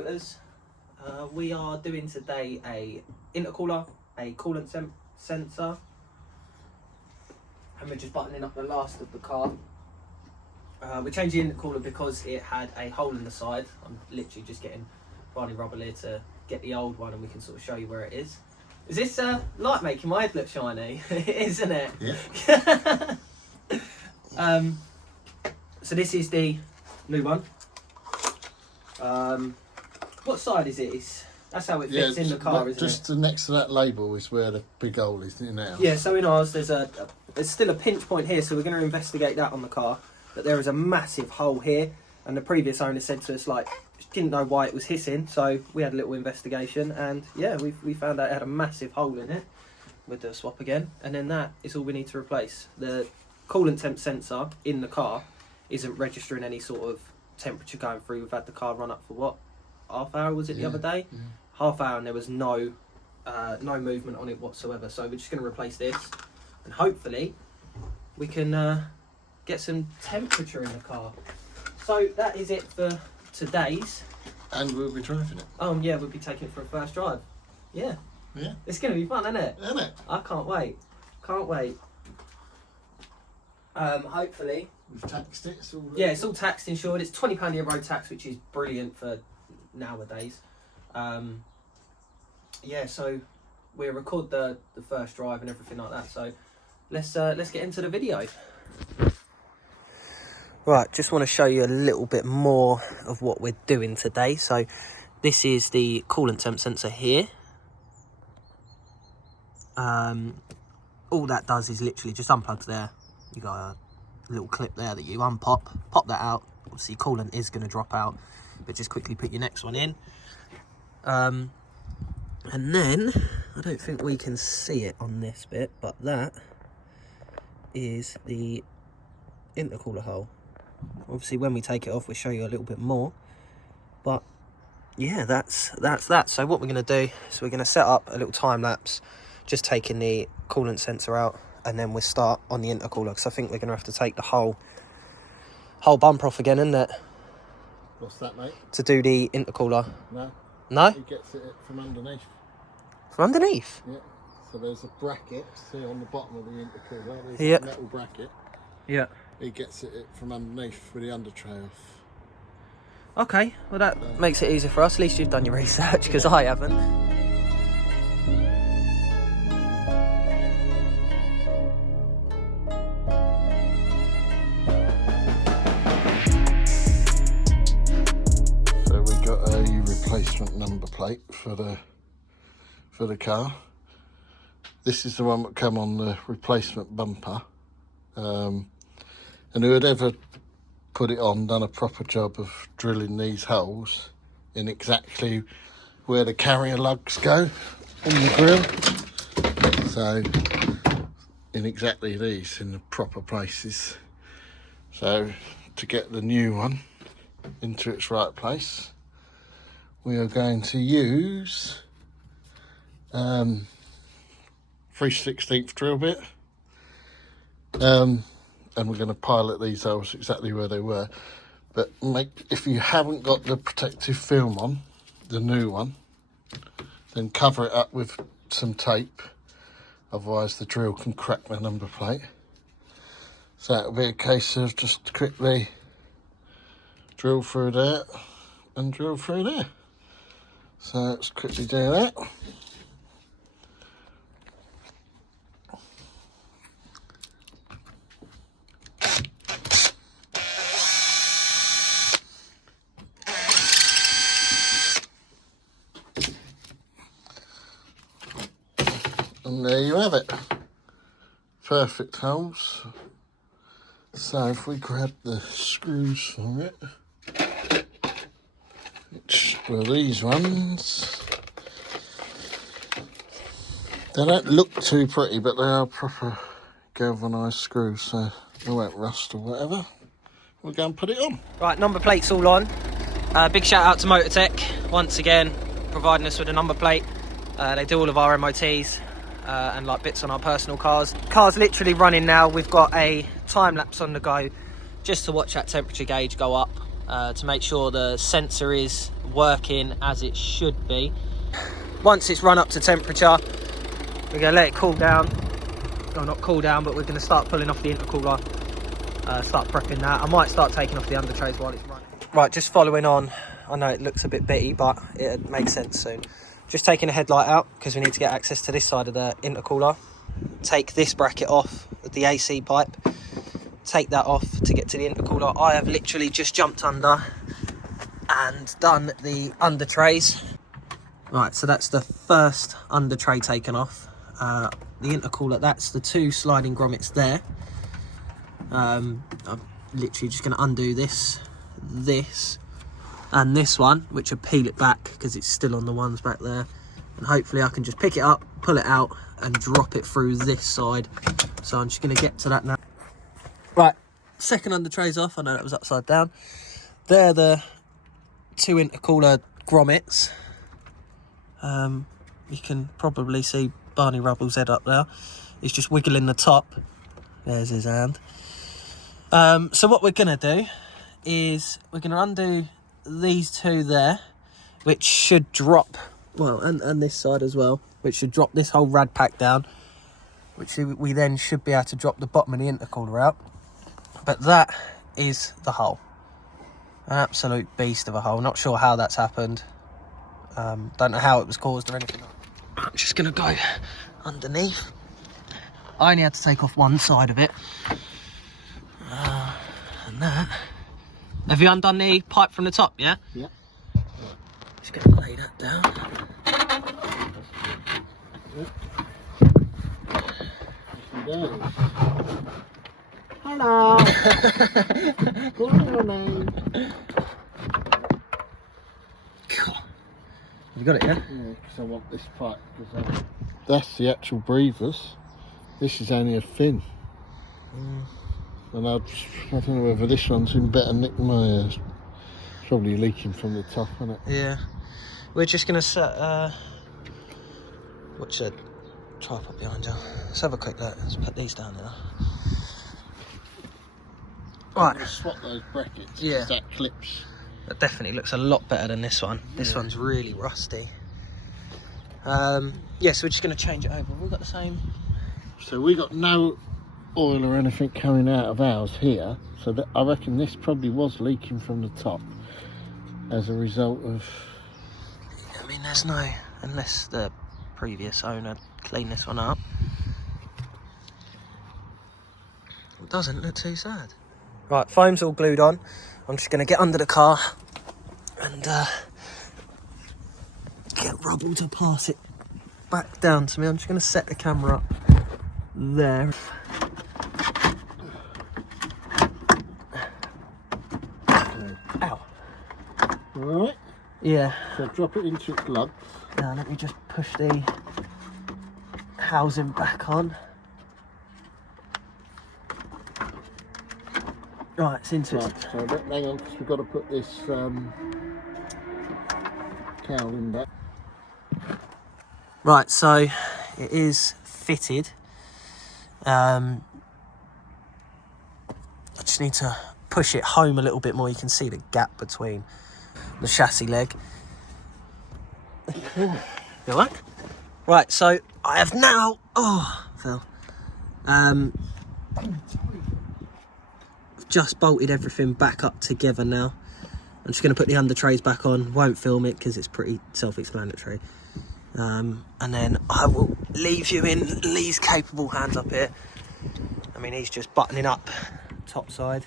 LBMotors. We are doing today a intercooler, a coolant sensor, and we're just buttoning up the last of the car. We're changing the intercooler because it had a hole in the side. I'm literally just getting Barney rubber here to get the old one, and we can sort of show you where it is. Is this light making my head look shiny? It is, isn't it? Yeah. So this is the new one. What side is it? That's how it fits in the car, isn't it? Just next to that label is where the big hole is in ours. Yeah, so in ours there's still a pinch point here, so we're going to investigate that on the car. But there is a massive hole here, and the previous owner said to us, like, didn't know why it was hissing, so we had a little investigation, and yeah, we found out it had a massive hole in it. We'll do a swap again, and then that is all we need to replace. The coolant temp sensor in the car isn't registering any sort of temperature going through. We've had the car run up for what, half hour was it the other day? Yeah. Half hour, and there was no movement on it whatsoever. So we're just going to replace this, and hopefully we can get some temperature in the car. So that is it for today's. And we'll be driving it. Yeah, we'll be taking it for a first drive. Yeah. Yeah. It's going to be fun, isn't it? Isn't it? I can't wait. Can't wait. Hopefully. We've taxed it. It's all yeah, it's all taxed, insured. It's £20 a year road tax, which is brilliant for nowadays. Yeah, so we'll record the first drive and everything like that. So let's get into the video. Right, just want to show you a little bit more of what we're doing today. So this is the coolant temp sensor here. All that does is literally just unplugs there. You got a little clip there that you unpop, pop that out. Obviously coolant is going to drop out, but just quickly put your next one in. And then, I don't think we can see it on this bit, but that is the intercooler hole. Obviously when we take it off we'll show you a little bit more, but yeah, that's that. So what we're going to do is we're going to set up a little time lapse, just taking the coolant sensor out, and then we'll start on the intercooler, because I think we're going to have to take the whole bumper off again, isn't it? What's that, mate? To do the intercooler. No? He gets it from underneath. From underneath? Yeah. So there's a bracket, see on the bottom of the intercooler, there's a metal bracket. Yeah. He gets it from underneath with the under tray off. Okay, well that makes it easier for us. At least you've done your research, because I haven't. So we got a replacement number plate for the car. This is the one that come on the replacement bumper. And whoever put it on done a proper job of drilling these holes in exactly where the carrier lugs go on the grille. So in exactly these, in the proper places. So to get the new one into its right place, we are going to use 3/16 drill bit. And we're going to pilot these holes exactly where they were. But if you haven't got the protective film on, the new one, then cover it up with some tape. Otherwise the drill can crack the number plate. So it'll be a case of just quickly drill through there and drill through there. So let's quickly do that. And there you have it. Perfect holes. So if we grab the screws for it, which were these ones. They don't look too pretty, but they are proper galvanised screws, so they won't rust or whatever. We'll go and put it on. Right, number plate's all on. Big shout out to MotorTech once again, providing us with a number plate. They do all of our MOTs. And like bits on our personal cars. Car's literally running now. We've got a time lapse on the go just to watch that temperature gauge go up. to make sure the sensor is working as it should be. Once it's run up to temperature, we're going to let it cool down. Well, not cool down, but we're going to start pulling off the intercooler, start prepping that. I might start taking off the under trays while it's running. Right, just following on. I know it looks a bit bitty, but it makes sense soon. Just taking the headlight out because we need to get access to this side of the intercooler. Take this bracket off with the AC pipe. Take that off to get to the intercooler. I have literally just jumped under and done the under trays. Right, so that's the first under tray taken off. The intercooler, that's the 2 sliding grommets there. I'm literally just going to undo this, and this one, which will peel it back because it's still on the ones back there. And hopefully I can just pick it up, pull it out, and drop it through this side. So I'm just going to get to that now. Right, second under trays off. I know that was upside down. They're the 2 intercooler grommets. You can probably see Barney Rubble's head up there. He's just wiggling the top. There's his hand. So what we're going to do is we're going to undo these 2 there, which should drop, well, and this side as well, which should drop this whole rad pack down, which we then should be able to drop the bottom of the intercooler out. But that is the hole. An absolute beast of a hole. Not sure how that's happened. Don't know how it was caused or anything. I'm just going to go underneath. I only had to take off one side of it. And that. Have you undone the pipe from the top, yeah? Yeah. Just going to lay that down. Hello. Hello, man. You got it, yeah? Yeah, because I want this pipe. That's the actual breathers. This is only a fin. And I don't know whether this one's in better nick than my it's probably leaking from the top, isn't it? Yeah. We're just going to set... what's a tripod behind you? Let's have a quick look. Let's put these down there. Right. We'll swap those brackets. Yeah. That clips. That definitely looks a lot better than this one. This one's really rusty. Yeah, so we're just going to change it over. We've got the same... So we got no oil or anything coming out of ours here, so that I reckon this probably was leaking from the top as a result of... I mean, there's no... Unless the previous owner cleaned this one up. It doesn't look too sad. Right, foam's all glued on. I'm just going to get under the car and get Rubble to pass it back down to me. I'm just going to set the camera up there. Ow. Alright. Yeah. So drop it into its lugs. Now let me just push the housing back on. Right, it's into it. Right, so hang on, because we've got to put this cowling back. Right, so it is fitted. I just need to push it home a little bit more. You can see the gap between the chassis leg. You all right? Right, so I have now... Oh, Phil. Just bolted everything back up together now. I'm just going to put the under trays back on. Won't film it because it's pretty self-explanatory. And then I will leave you in Lee's capable hands up here. I mean, he's just buttoning up top side.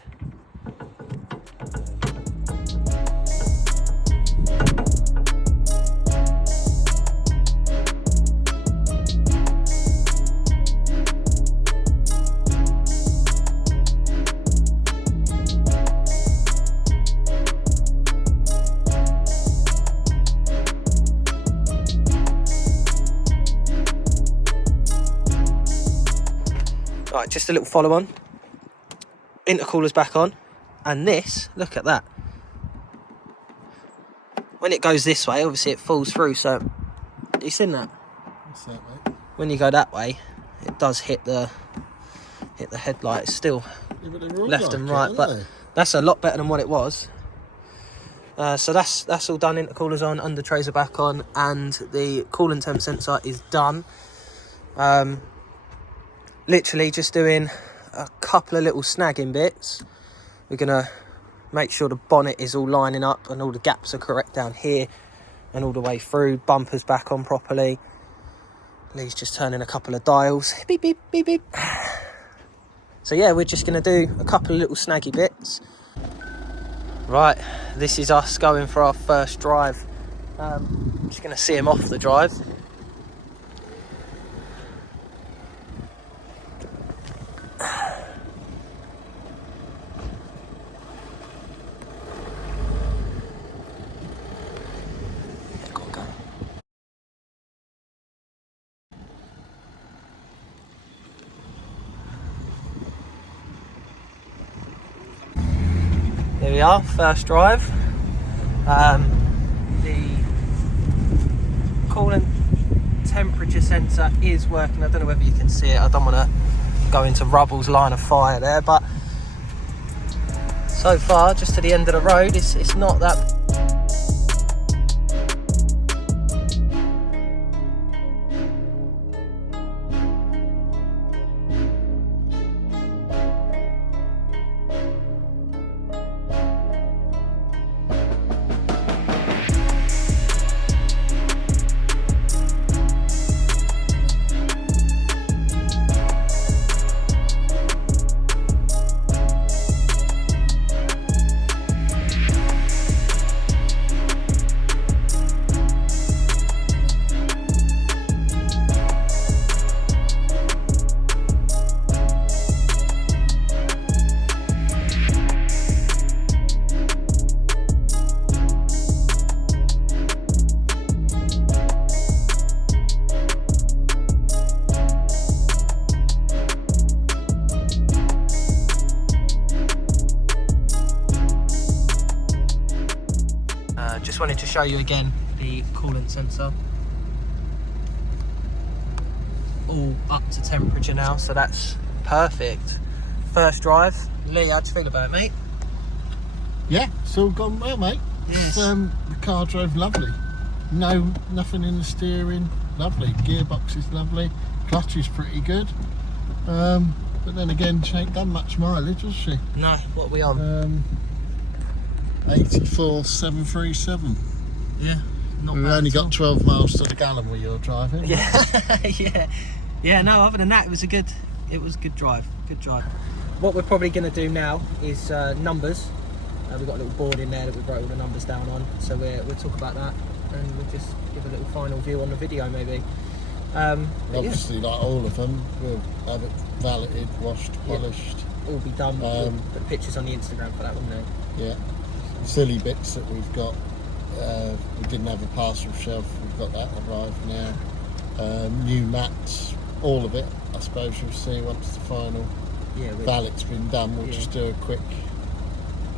Right, just a little follow on. Intercooler's back on. And this, look at that. When it goes this way, obviously it falls through, so... You seen that? What's that, mate? When you go that way, it does hit the headlight. It's still left and right, but that's a lot better than what it was. So that's all done. Intercooler's on, under trays are back on, and the coolant temp sensor is done. Literally just doing a couple of little snagging bits. We're gonna make sure the bonnet is all lining up and all the gaps are correct down here and all the way through. Bumper's back on properly. Lee's just turning a couple of dials. Beep, beep, beep, beep. So yeah, we're just gonna do a couple of little snaggy bits. Right, this is us going for our first drive. I'm just gonna see him off the drive. Here we are, first drive. The coolant temperature sensor is working. I don't know whether you can see it. I don't want to go into Rubble's line of fire there, but so far, just to the end of the road, it's not that. Just wanted to show you again the coolant sensor. All up to temperature now, so that's perfect. First drive. Lee, how'd you feel about it, mate? Yeah, it's all gone well, mate. Yes. The car drove lovely. Nothing in the steering. Lovely. Gearbox is lovely. Clutch is pretty good. But then again, she ain't done much mileage, has she? No, what are we on? 84,737. Yeah, not We've bad only at got all. 12 miles to the gallon where you're driving. Yeah, yeah. No, other than that, it was a good drive. Good drive. What we're probably going to do now is numbers. We've got a little board in there that we wrote all the numbers down on, so we'll talk about that and we'll just give a little final view on the video maybe. Obviously, like all of them, we'll have it valeted, washed, polished. All be done. We'll put pictures on the Instagram for that, wouldn't we? Yeah. Silly bits that we've got. We didn't have a parcel shelf. We've got that arrived now. New mats, all of it. I suppose you'll see once the final valet's been done. We'll just do a quick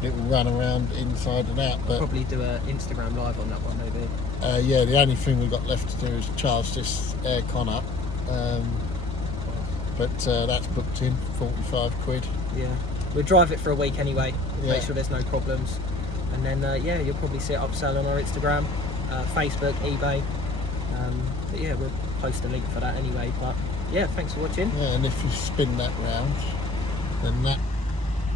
little run around inside and out. But probably do an Instagram live on that one maybe. yeah, the only thing we've got left to do is charge this aircon up. But that's booked in, 45 quid. Yeah, we'll drive it for a week anyway. Make sure there's no problems. And then, yeah, you'll probably see it upsell on our Instagram, Facebook, eBay. But yeah, we'll post a link for that anyway. But yeah, thanks for watching. Yeah, and if you spin that round, then that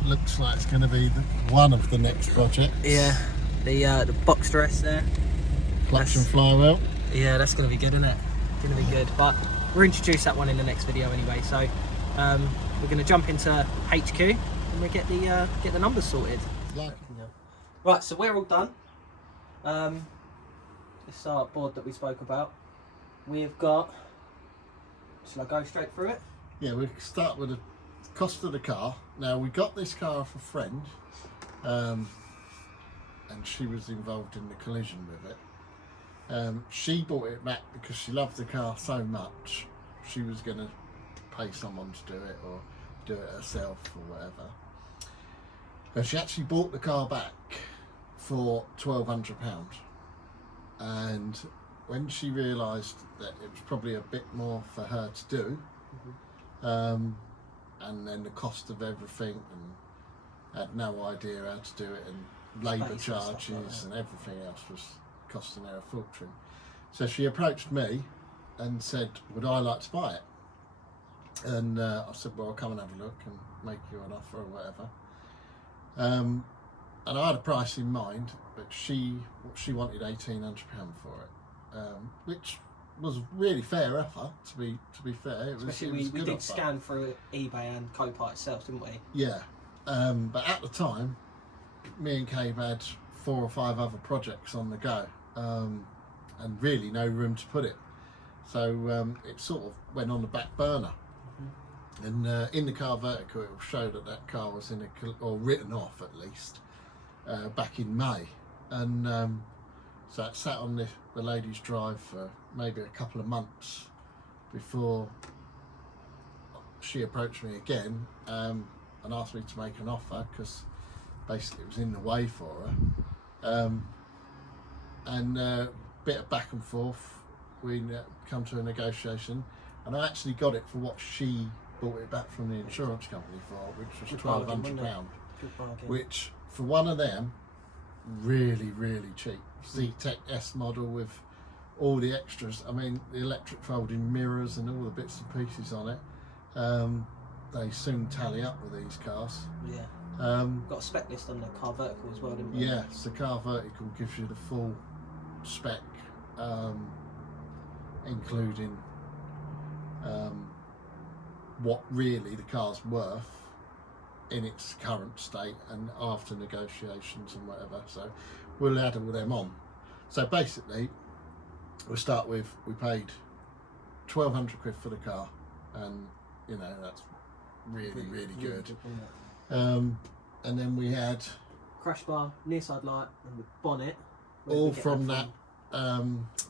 looks like it's going to be one of the next projects. Yeah, the box dress there. Clutch and flywheel. Yeah, that's going to be good, isn't it? Going to be good. But we'll introduce that one in the next video anyway. So we're going to jump into HQ and we'll get the numbers sorted. Right, so we're all done. This is our board that we spoke about. We've got. Shall I go straight through it? Yeah, we start with the cost of the car. Now, we got this car off a friend, and she was involved in the collision with it. She bought it back because she loved the car so much. She was going to pay someone to do it or do it herself or whatever. But she actually bought the car back for £1,200, and when she realised that it was probably a bit more for her to do, and then the cost of everything, and had no idea how to do it, and labour Space and stuff like charges that. and everything else was costing her a fortune. So she approached me and said, would I like to buy it? And I said, well, I'll come and have a look and make you an offer or whatever. And I had a price in mind, but she wanted £1,800 for it, which was really fair offer. To be fair, it was a we good did offer. scan through eBay and Copart itself, didn't we? Yeah, but at the time, me and Cabe had 4 or 5 other projects on the go, and really no room to put it. So it sort of went on the back burner. And in the car vertical, it will show that that car was or written off at least back in May, and so it sat on the lady's drive for maybe a couple of months before she approached me again and asked me to make an offer, because basically it was in the way for her. And a bit of back and forth, we come to a negotiation, and I actually got it for what she bought it back from the insurance company for, which was £1,200, which for one of them, really cheap. Z-Tech S model with all the extras. I mean, the electric folding mirrors and all the bits and pieces on it. They soon tally up with these cars. Yeah. Got a spec list on the car vertical as well, didn't we? Yes, the car vertical gives you the full spec, including what really the car's worth in its current state and after negotiations and whatever. So we'll add all them on. So basically, we'll start with, we paid £1,200 for the car, and you know, that's really good. And then we had crash bar, near side light, and the bonnet. all from that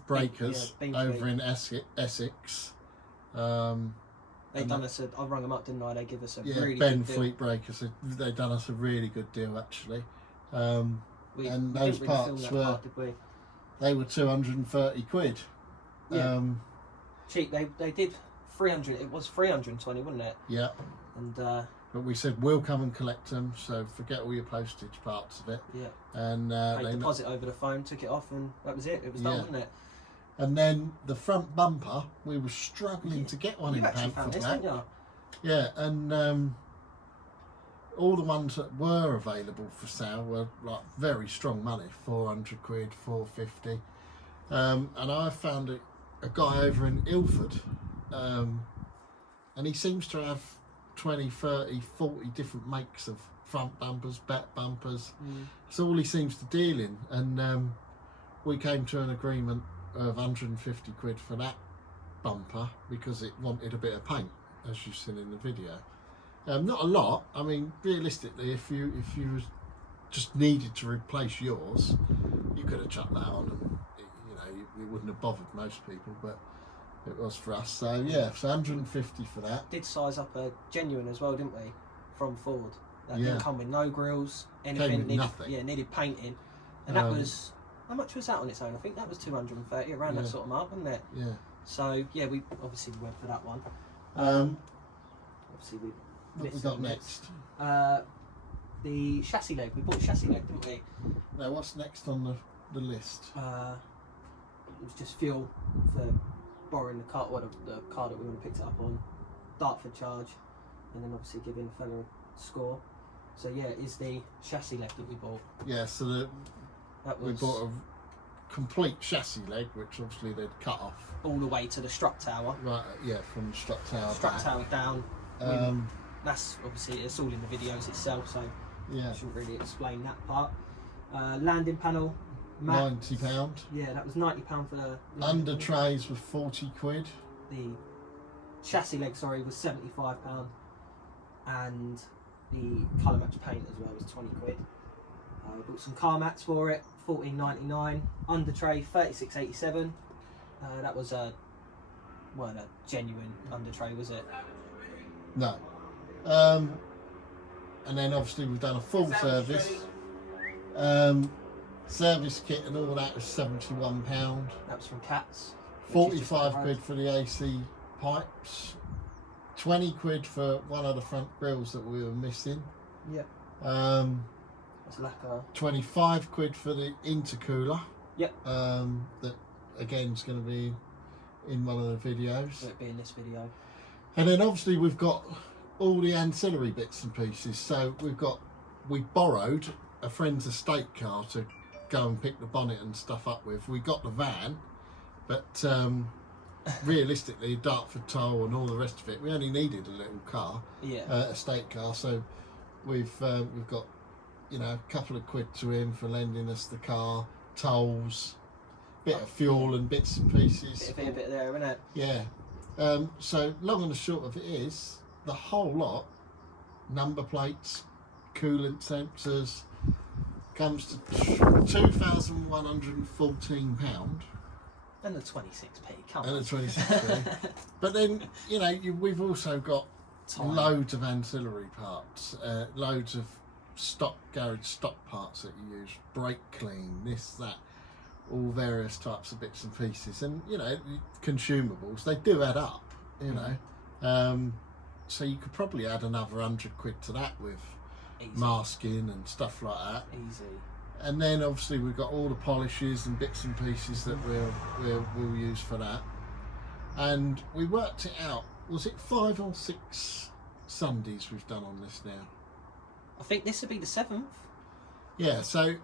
breakers yeah, over in Essex. They done us I rung them up, didn't I? They give us a really Ben good deal. Fleet breakers. They done us a really good deal actually. And those parts were, they were £230. Yeah. Cheap. They did 300. It was 320, wasn't it? Yeah. And but we said we'll come and collect them, so forget all your postage parts of it. yeah. And they deposit over the phone, took it off, and that was it. It was done, wasn't it? And then the front bumper, we were struggling to get one in found this, Panther didn't you? Yeah, and all the ones that were available for sale were like very strong money, £400, £450. And I found a guy over in Ilford, and he seems to have 20, 30, 40 different makes of front bumpers, back bumpers. That's all he seems to deal in. And we came to an agreement of £150 for that bumper because it wanted a bit of paint, as you've seen in the video. Not a lot. I mean, realistically, if you just needed to replace yours, you could have chucked that on, and it wouldn't have bothered most people, but it was for us. So yeah, so 150 for that. Did size up a genuine as well, didn't we? From Ford. That Yeah. didn't come with no grills, anything. Came with needed, nothing. Yeah, needed painting, and that was, how much was that on its own? I think that was 230, around that sort of mark, wasn't it? Yeah. So yeah, we obviously went for that one. Obviously we. What we got next? The chassis leg. We bought a chassis leg, didn't we? Now, what's next on the list? It was just fuel for borrowing the car, the car that we would have picked it up on, Dartford charge, and then obviously giving the fella a score. So yeah, it is the chassis leg that we bought. Yeah, so we bought a complete chassis leg, which obviously they'd cut off. All the way to the strut tower. Right, yeah, from the strut tower Strut back. tower down. That's obviously, it's all in the videos itself, so yeah, I shouldn't really explain that part. Landing panel, mat, £90. Yeah, that was £90 for the Under trays were £40. The chassis leg, sorry, was £75, and the colour match paint as well was £20. Bought some car mats for it, £14.99. Under tray, £36.87. That was weren't a genuine under tray, was it? No. And then obviously we've done a full service. Service kit and all that was £71. That was from Cats. £45 for the AC pipes. £20 for one of the front grills that we were missing. Yeah. It's lacquer. 25 quid for the intercooler. Yep. That again is going to be in one of the videos. Will it be in this video? And then obviously we've got all the ancillary bits and pieces. So we borrowed a friend's estate car to go and pick the bonnet and stuff up with. We got the van, but realistically, Dartford toll and all the rest of it, we only needed a little car, estate car. So we've got, you know, a couple of quid to him for lending us the car, tolls, bit of fuel and bits and pieces. Bit of here, bit there, isn't it? Yeah. So long and the short of it is, the whole lot, number plates, coolant sensors, comes to £2,114. And the 26p, come And on. the 26p. But then, you know, we've also got loads of ancillary parts, loads of garage stock parts that you use, brake clean, this, that, all various types of bits and pieces. And, you know, consumables, they do add up, you know. So you could probably add another 100 quid to that with Easy. Masking and stuff like that. Easy. And then obviously we've got all the polishes and bits and pieces that we'll use for that. And we worked it out, was it 5 or 6 Sundays we've done on this now? I think this would be the 7th. Yeah, so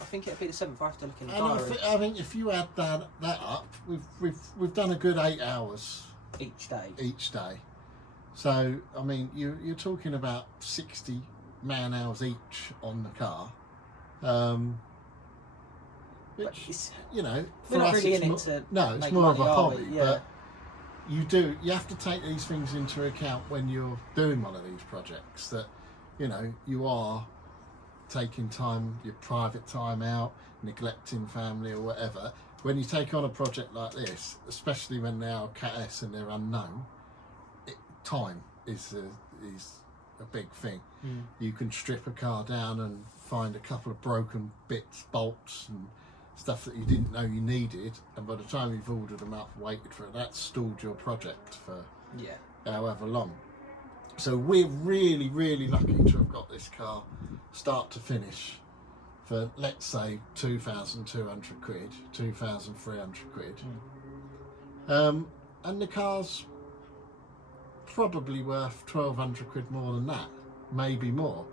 I think it'll be the 7th. I have to look in the and diary. I think if you add that up, we've done a good 8 hours Each day. each day. So I mean, you're talking about 60 man hours each on the car, which you know, We're not really in it it's to no, it's make more of a money, are we? hobby. Yeah. But you have to take these things into account when you're doing one of these projects. That you know you are taking time, your private time out, neglecting family or whatever. When you take on a project like this, especially when they are Cat S and they're unknown, time is a big thing. You can strip a car down and find a couple of broken bits, bolts and stuff that you didn't know you needed, and by the time you've ordered them up, waited for it, that's stalled your project for however long. So we're really, really lucky to have got this car start to finish for, let's say, 2,200 quid, 2,300 quid. And the car's probably worth 1,200 quid more than that, maybe more.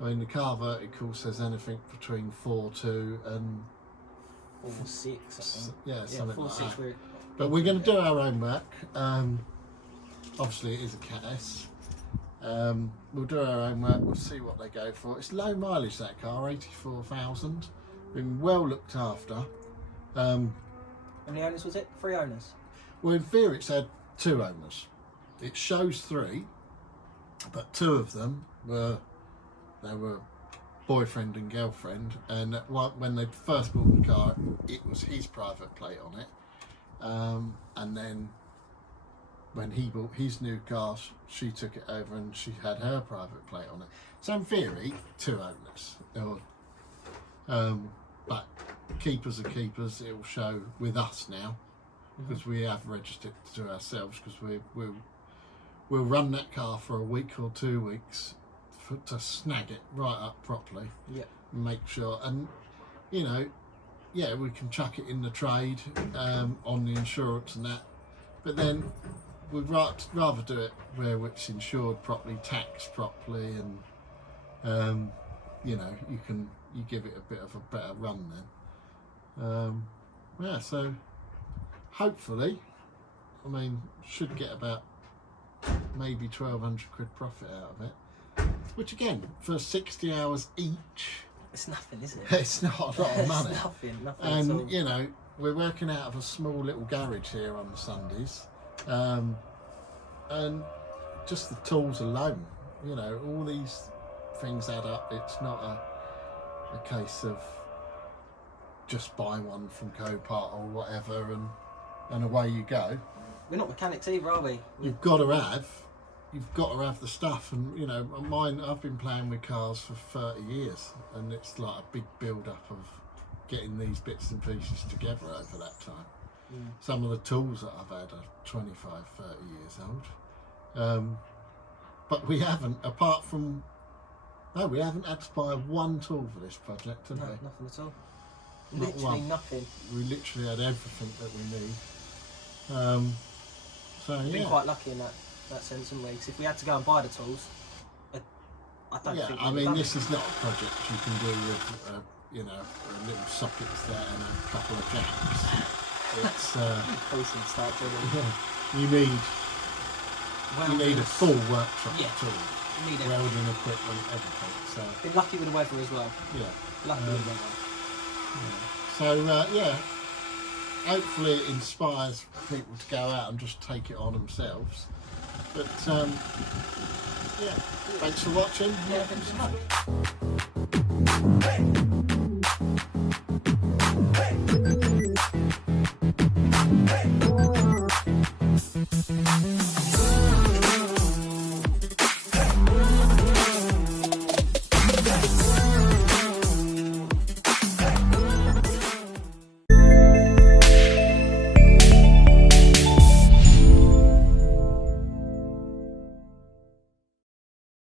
I mean, the car vertical says anything between 4.2 and 4.6. something 4.6. like that. But we're going to do our own work. Obviously, it is a Cat S. We'll do our own work. We'll see what they go for. It's low mileage, that car, 84,000. Been well looked after. How many owners was it? 3 owners. Well, in theory, it's had 2 owners. It shows 3, but 2 of them were boyfriend and girlfriend. And when they first bought the car, it was his private plate on it. And then when he bought his new car, she took it over and she had her private plate on it. So in theory, 2 owners. But keepers are keepers. It will show with us now, because we have registered to ourselves, because we'll run that car for a week or 2 weeks to snag it right up properly. Yeah. Make sure, and you know, yeah, we can chuck it in the trade on the insurance and that, but then we'd rather do it where it's insured properly, taxed properly, and you know, you give it a bit of a better run then. Yeah, so hopefully, I mean, should get about maybe 1,200 quid profit out of it, which again, for 60 hours each, it's nothing, is it? it's not a lot of money. It's nothing at all. And you know, we're working out of a small little garage here on Sundays, and just the tools alone, you know, all these things add up. It's not a case of just buy one from Copart or whatever and away you go. We're not mechanics either, are we? You've got to have the stuff, and you know, I've been playing with cars for 30 years, and it's like a big build-up of getting these bits and pieces together over that time. Some of the tools that I've had are 25, 30 years old, but we haven't, apart from No, we haven't had to buy one tool for this project, have No, we? nothing at all. Not Literally one. nothing. We literally had everything that we need. So We've yeah. been quite lucky in that sense, haven't we? 'Cause if we had to go and buy the tools, I don't Yeah, think. I mean, this is not a project you can do with, you know, little sockets there and a couple of jacks. It's Decent start drilling. you need a Welders. full workshop Yeah. tool, You need everything. welding equipment, everything. So Been lucky with the weather as well. yeah. Lucky with the weather. So yeah, hopefully it inspires people to go out and just take it on themselves. But yeah, thanks for watching. Yeah, thanks so much.